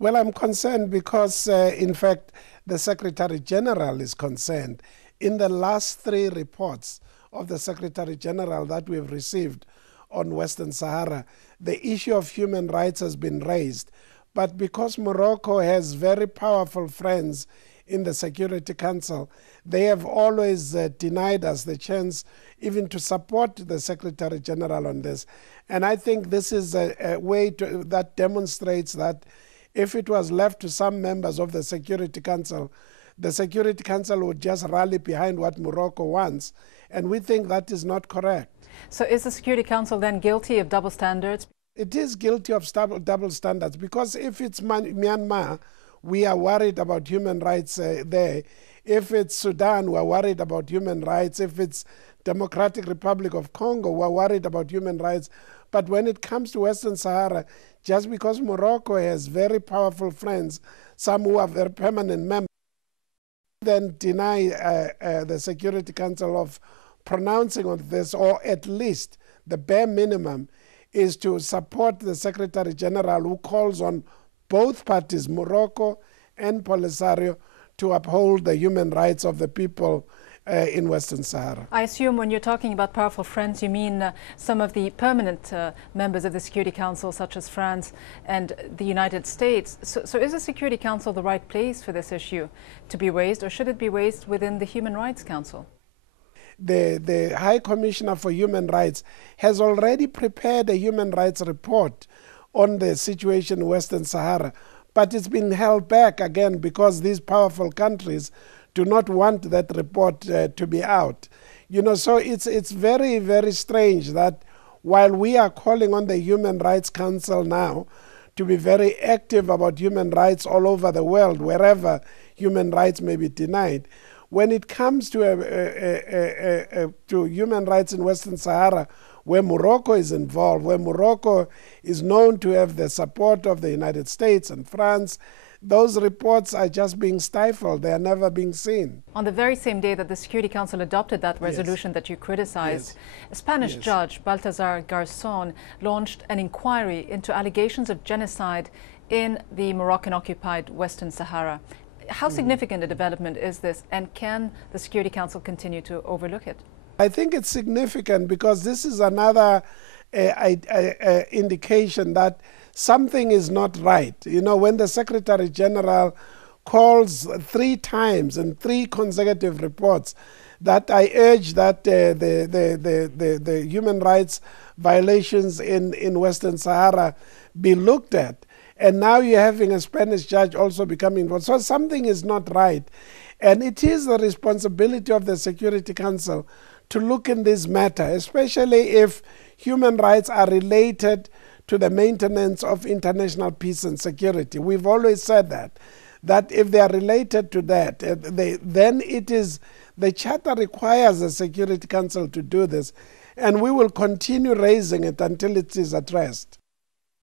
Well, I'm concerned because, in fact, the Secretary General is concerned. In the last 3 reports of the Secretary General that we've received on Western Sahara, the issue of human rights has been raised. But because Morocco has very powerful friends in the Security Council, they have always denied us the chance even to support the Secretary General on this. And I think this is a way that demonstrates that if it was left to some members of the Security Council would just rally behind what Morocco wants. And we think that is not correct. So is the Security Council then guilty of double standards? It is guilty of double standards, because if it's Myanmar, we are worried about human rights there. If it's Sudan, we're worried about human rights. If it's Democratic Republic of Congo, we're worried about human rights. But when it comes to Western Sahara, just because Morocco has very powerful friends, some who are very permanent members, then deny the Security Council of pronouncing on this, or at least the bare minimum is to support the Secretary General, who calls on both parties, Morocco and Polisario, to uphold the human rights of the people in Western Sahara. I assume when you're talking about powerful friends, you mean some of the permanent members of the Security Council, such as France and the United States. So is the Security Council the right place for this issue to be raised, or should it be raised within the Human Rights Council? The High Commissioner for Human Rights has already prepared a human rights report on the situation in Western Sahara, but it's been held back again because these powerful countries do not want that report to be out. You know, so it's very, very strange that while we are calling on the Human Rights Council now to be very active about human rights all over the world, wherever human rights may be denied, when it comes to human rights in Western Sahara, where Morocco is involved, where Morocco is known to have the support of the United States and France, those reports are just being stifled. They are never being seen. On the very same day that the Security Council adopted that resolution that you criticized, a Spanish judge, Baltasar Garzón, launched an inquiry into allegations of genocide in the Moroccan-occupied Western Sahara. How significant a development is this, and can the Security Council continue to overlook it? I think it's significant because this is another indication that something is not right. You know, when the Secretary General calls 3 times in 3 consecutive reports that I urge that the human rights violations in Western Sahara be looked at, and now you're having a Spanish judge also becoming involved. So something is not right. And it is the responsibility of the Security Council to look in this matter, especially if human rights are related to the maintenance of international peace and security. We've always said that if they are related to that, then it is, the Charter requires the Security Council to do this, and we will continue raising it until it is addressed.